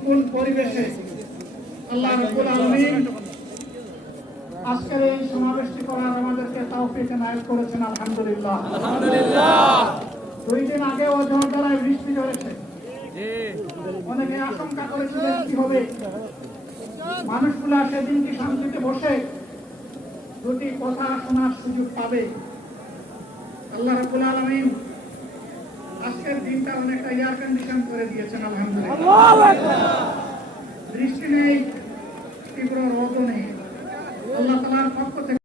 অনুকূল পরিবেশে আল্লাহ রাব্বুল আলামিন আজকের এই সমাবেশটি করার আমাদেরকে তৌফিক এনায়েত করেছেন। আলহামদুলিল্লাহ। আলহামদুলিল্লাহ। 2 দিন আগে ঝড় বৃষ্টি ধরেছে। অনেকে আশঙ্কা করেছিলেন কি হবে, মানুষগুলা সেদিন কি শান্তিতে বসে দুটি কথা শোনার সুযোগ পাবে। আল্লাহ রাব্বুল আলামিন আজকের দিনটা অনেকটা এয়ার কন্ডিশন করে দিয়েছেন। আলহামদুলিল্লাহ। বৃষ্টি নেই, তীব্র রোদও নেই। আল্লাহ তাআলার পক্ষ থেকে